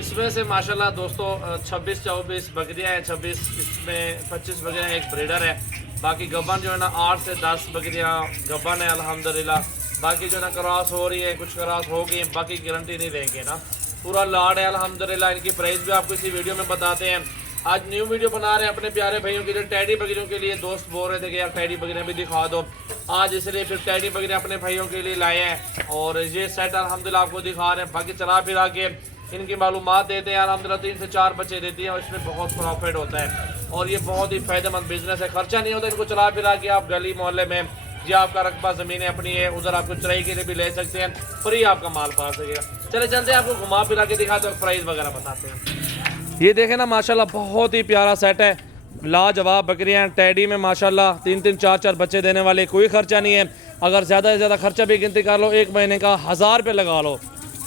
इसमें से माशाल्लाह दोस्तों 26-24 बकरियां हैं, 26 इसमें 25 बकरियां, एक ब्रीडर है। बाकी गब्बन जो है ना 8 से 10 बकरियां गब्बन है अल्हम्दुलिल्लाह। बाकी जो है ना क्रॉस हो रही है, कुछ क्रॉस हो गई, बाकी गारंटी नहीं देंगे ना, पूरा लाड है अल्हम्दुलिल्लाह। इनकी प्राइस भी आपको इसी वीडियो में बताते हैं। आज न्यू वीडियो बना रहे हैं अपने प्यारे भाइयों के लिए, टैडी बकरियों के लिए। दोस्त बोल रहे थे कि यार टैडी बकरियां भी दिखा दो, आज इसलिए फिर टैडी बकरियां अपने भाइयों के लिए लाए हैं और ये सेट अल्हम्दुलिल्लाह आपको दिखा रहे हैं। बाकी चला फिरा के इनकी मालूमात देते हैं अल्हम्दुलिल्लाह। 3 से 4 बच्चे देती हैं और इसमें बहुत प्रॉफिट होता है और ये बहुत ही फायदेमंद बिजनेस है। खर्चा नहीं होता, इनको चला फिरा के आप गली मोहल्ले में या आपका रकबा ज़मीन अपनी है उधर आपको चराई के लिए भी ले सकते हैं, फ्री आपका माल पा सकेगा। चले चलते हैं, आपको घुमा फिरा के दिखाते हैं और प्राइस वगैरह बताते हैं। ये देखें ना माशाल्लाह बहुत ही प्यारा सेट है, लाजवाब बकरियां टैडी में माशाल्लाह 3-3 4-4 बच्चे देने वाले, कोई खर्चा नहीं है। अगर ज़्यादा से ज़्यादा खर्चा भी गिनती कर लो, एक महीने का 1000 रुपये लगा लो,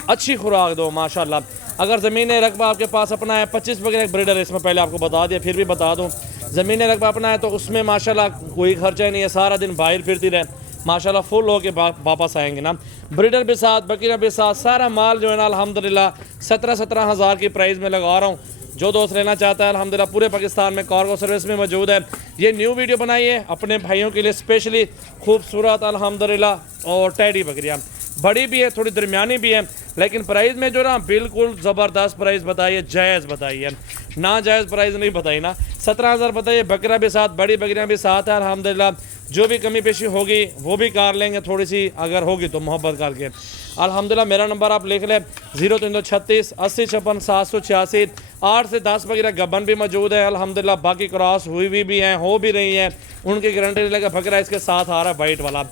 अच्छी खुराक दो माशाल्लाह। अगर ज़मीन रकबा आपके पास अपना है, 25 बकरियां ब्रीडर है, इसमें पहले आपको बता दिया फिर भी बता दूँ, ज़मीन रकबा अपना है तो उसमें माशाल्लाह कोई खर्चा नहीं है, सारा दिन बाहर फिरती रहे माशाल्लाह, फुल होके वापस आएंगे ना। ब्रीडर भी साथ, बकरियां भी साथ, सारा माल जो है ना अल्हम्दुलिल्लाह 17-17 हज़ार की प्राइस में लगा रहा हूँ। जो दोस्त लेना चाहता है अल्हम्दुलिल्लाह पूरे पाकिस्तान में कार्गो सर्विस में मौजूद है। ये न्यू वीडियो बनाई है अपने भाइयों के लिए स्पेशली, खूबसूरत अल्हम्दुलिल्लाह। और टैडी बकरियाँ बड़ी भी है, थोड़ी दरमियानी भी है, लेकिन प्राइस में जो ना बिल्कुल ज़बरदस्त प्राइस बताइए, जायज़ बताइए, ना जायज़ प्राइस नहीं बताई ना। 17,000 बताइए, बकरा भी साथ, बड़ी बकरियाँ भी साथ है अल्हम्दुलिल्लाह। जो भी कमी पेशी होगी वो भी कर लेंगे, थोड़ी सी अगर होगी तो मोहब्बत करके अल्हम्दुलिल्लाह। मेरा नंबर आप लिख लें 0336 80 56 786। 8 से 10 बकरियाँ गबन भी मौजूद है अल्हम्दुलिल्लाह, बाकी क्रॉस हुई भी हैं, हो भी रही हैं, उनकी गारंटी लेगा। बकरा इसके साथ आ रहा है वाइट वाला,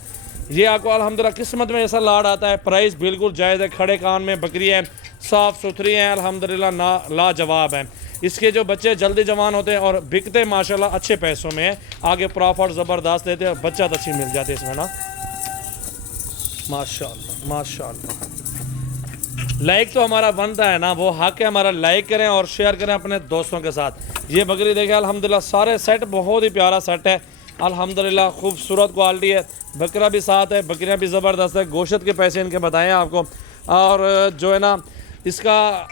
ये आपको अल्हम्दुलिल्लाह किस्मत में ऐसा लाड आता है। प्राइस बिल्कुल जायज़ है, खड़े कान में बकरी है, साफ़ सुथरी हैं अल्हम्दुलिल्लाह, ना लाजवाब है। इसके जो बच्चे जल्दी जवान होते हैं और बिकते माशाल्लाह अच्छे पैसों में, आगे प्रॉफिट ज़बरदस्त देते हैं, बच्चा अच्छी मिल जाती है इसमें ना माशाल्लाह माशाल्लाह। लाइक तो हमारा बनता है ना, वो हक है हमारा, लाइक करें और शेयर करें अपने दोस्तों के साथ। ये बकरी देखें अल्हम्दुलिल्लाह, सारे सेट बहुत ही प्यारा सेट है अल्हम्दुलिल्लाह, खूबसूरत क्वालिटी है। बकरा भी साथ है, बकरियाँ भी ज़बरदस्त है, गोश्त के पैसे इनके बताएं आपको। और जो है ना इसका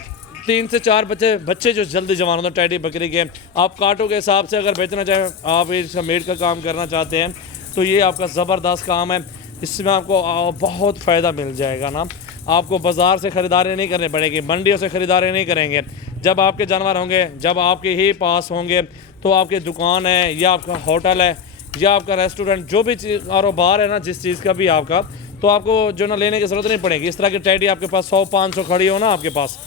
3 से 4 बच्चे जो जल्दी जवान होते हैं टैडी बकरी के, आप कांटों के हिसाब से अगर बेचना चाहें, आप इसका मीट का काम करना चाहते हैं तो ये आपका ज़बरदस्त काम है, इसमें आपको बहुत फ़ायदा मिल जाएगा ना। आपको बाज़ार से ख़रीदारी नहीं करनी पड़ेगी, मंडियों से ख़रीदारी नहीं करेंगे। जब आपके जानवर होंगे, जब आपके ही पास होंगे, तो आपकी दुकान है या आपका होटल है या आपका रेस्टोरेंट, जो भी चीज़ कारोबार है ना, जिस चीज़ का भी आपका, तो आपको जो ना लेने की ज़रूरत नहीं पड़ेगी। इस तरह की टैडी आपके पास 100-500 खड़ी हो ना, आपके पास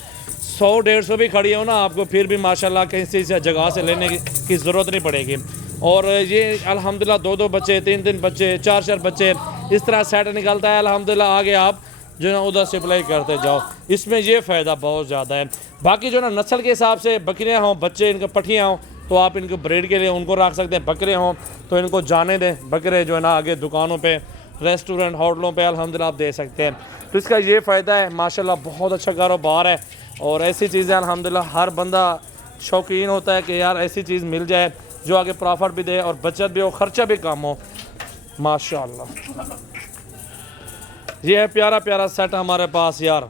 100-150 भी खड़ी हो ना, आपको फिर भी माशाल्लाह किसी से जगह से लेने की ज़रूरत नहीं पड़ेगी। और ये अल्हम्दुलिल्लाह 2-2 बच्चे, 3-3 बच्चे, 4-4 बच्चे, इस तरह सेट निकलता है अल्हम्दुलिल्लाह। आगे आप जो है ना उधर सप्लाई करते जाओ, इसमें ये फ़ायदा बहुत ज़्यादा है। बाकी जो ना नस्ल के हिसाब से बकरियाँ हों, बच्चे इनके पठियाँ हों, तो आप इनको ब्रीड के लिए उनको रख सकते हैं। बकरे हों तो इनको जाने दें, बकरे जो है ना आगे दुकानों पे, रेस्टोरेंट, होटलों पे अल्हम्दुलिल्लाह आप दे सकते हैं। तो इसका ये फ़ायदा है माशाल्लाह, बहुत अच्छा कारोबार है। और ऐसी चीज़ें अल्हम्दुलिल्लाह हर बंदा शौकीन होता है कि यार ऐसी चीज़ मिल जाए जो आगे प्रॉफिट भी दे और बचत भी हो, ख़र्चा भी कम हो माशाल्लाह। ये है प्यारा प्यारा सेट हमारे पास यार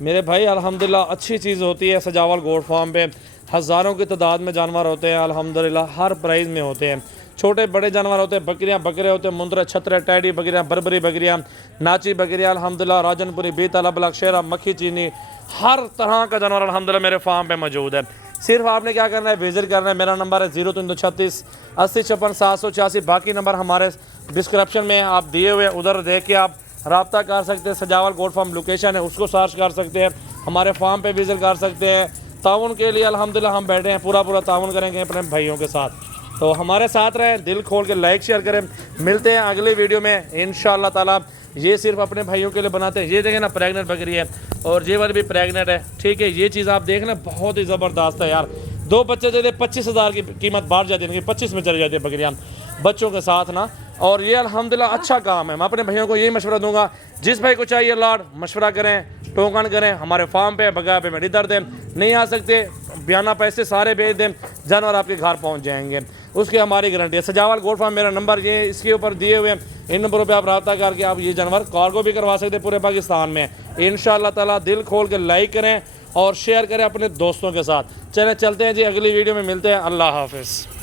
मेरे भाई, अल्हम्दुलिल्लाह अच्छी चीज़ होती है। सजावल गोट फार्म पे हज़ारों की तादाद में जानवर होते हैं अल्हम्दुलिल्लाह, हर प्राइस में होते हैं, छोटे बड़े जानवर होते हैं, बकरियां बकरे होते हैं, मुंदरे छतरे, टैडी बकरियां, बरबरी बकरियां, नाची बकरियां अल्हम्दुलिल्लाह, राजनपुरी, बीतल, अबलग, शेरा, मक्खी चीनी, हर तरह का जानवर अल्हम्दुलिल्लाह मेरे फार्म पे मौजूद है। सिर्फ आपने क्या करना है, विजिट करना है। मेरा नंबर है 0336 80 56 786। बाकी नंबर हमारे डिस्क्रिप्शन में आप दिए हुए, उधर देख के आप रब्ता कर सकते हैं। सजावल गोट फार्म लोकेशन है, उसको सर्च कर सकते हैं, हमारे फार्म पे विजिट कर सकते हैं। ताउन के लिए अल्हम्दुलिल्लाह हम बैठे हैं, पूरा ताउन करेंगे अपने भाइयों के साथ। तो हमारे साथ रहें, दिल खोल के लाइक शेयर करें। मिलते हैं अगली वीडियो में इंशाअल्लाह ताला। ये सिर्फ अपने भाइयों के लिए बनाते हैं। ये देखें ना, प्रेग्नेंट बकरी है और ये वाली भी प्रेग्नेंट है, ठीक है। ये चीज़ आप देख लें, बहुत ही ज़बरदस्त है यार। 2 बच्चे दे दे 25,000 की कीमत बढ़ जाती है, 25 में चली जाती है बकरियाँ बच्चों के साथ ना। और ये अल्हम्दुलिल्लाह अच्छा काम है। मैं अपने भाइयों को यही मशवरा दूंगा, जिस भाई को चाहिए लाड, मशवरा करें, टोकन करें, हमारे फार्म पे बगैर पेमेंट इधर दें। नहीं आ सकते, बयाना पैसे सारे भेज दें, जानवर आपके घर पहुंच जाएंगे, उसकी हमारी गारंटी है। सजावल गोट फार्म, मेरा नंबर ये इसके ऊपर दिए हुए हैं, इन नंबरों पे आप रब्ता करके आप ये जानवर कार्गो भी करवा सकते हैं पूरे पाकिस्तान में इंशाअल्लाह ताला। दिल खोल के लाइक करें और शेयर करें अपने दोस्तों के साथ। चलें चलते हैं जी, अगली वीडियो में मिलते हैं। अल्लाह हाफिज़।